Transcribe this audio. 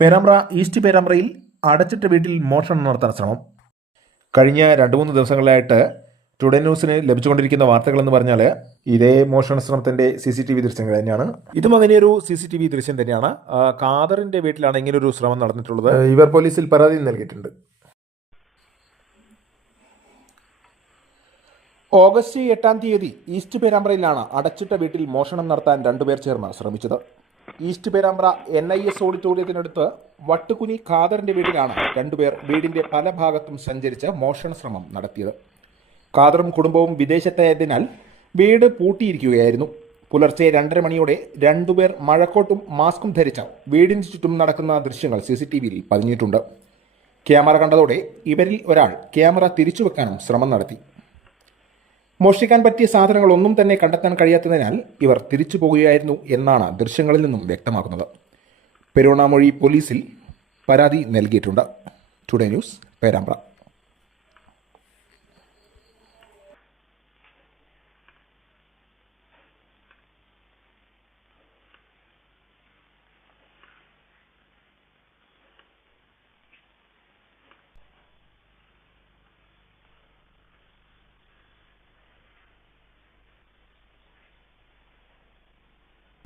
Perambra east പേരാമ്പ്രയിൽ അടച്ചിട്ട വീട്ടിൽ മോഷണം നടത്താൻ ശ്രമം. കഴിഞ്ഞ രണ്ട് മൂന്ന് ദിവസങ്ങളിലായിട്ട് ടുഡേ ന്യൂസിന് ലഭിച്ചുകൊണ്ടിരിക്കുന്ന വാർത്തകളെന്ന് പറഞ്ഞാൽ ഇതേ മോഷണ ശ്രമത്തിന്റെ സി സി ടി വി ദൃശ്യങ്ങൾ തന്നെയാണ്. ഇതും അങ്ങനെയൊരു സി സി ടി വി ദൃശ്യം തന്നെയാണ്. കാദറിന്റെ വീട്ടിലാണ് വീട്ടിലാണ് ഇങ്ങനൊരു ശ്രമം നടന്നിട്ടുള്ളത്. ഇവർ പോലീസിൽ പരാതി നൽകിയിട്ടുണ്ട്. ഓഗസ്റ്റ് എട്ടാം തീയതി ഈസ്റ്റ് പേരാമ്പ്രയിലാണ് അടച്ചിട്ട വീട്ടിൽ മോഷണം നടത്താൻ രണ്ടുപേർ ചേർന്ന് ശ്രമിച്ചത്. East Perambra N I S ഓഡിറ്റോറിയത്തിനടുത്ത് Vattukuni ഖാദറിന്റെ വീട്ടിലാണ് രണ്ടുപേർ വീടിന്റെ പല ഭാഗത്തും സഞ്ചരിച്ച് മോഷണ ശ്രമം നടത്തിയത്. ഖാദറും കുടുംബവും വിദേശത്തായതിനാൽ വീട് പൂട്ടിയിരിക്കുകയായിരുന്നു. പുലർച്ചെ രണ്ടര മണിയോടെ രണ്ടുപേർ മഴക്കോട്ടും മാസ്കും ധരിച്ച വീടിന് ചുറ്റും നടക്കുന്ന ദൃശ്യങ്ങൾ സി സി ടി വിയിൽ പതിഞ്ഞിട്ടുണ്ട്. ക്യാമറ കണ്ടതോടെ ഇവരിൽ ഒരാൾ ക്യാമറ തിരിച്ചുവെക്കാനും ശ്രമം നടത്തി. മോഷ്ടിക്കാൻ പറ്റിയ സാധനങ്ങളൊന്നും തന്നെ കണ്ടെത്താൻ കഴിയാത്തതിനാൽ ഇവർ തിരിച്ചു പോകുകയായിരുന്നു എന്നാണ് ദൃശ്യങ്ങളിൽ നിന്നും വ്യക്തമാക്കുന്നത് പെരുവണ്ണാമൊഴി പോലീസിൽ പരാതി നൽകിയിട്ടുണ്ട്. Today news Perambra.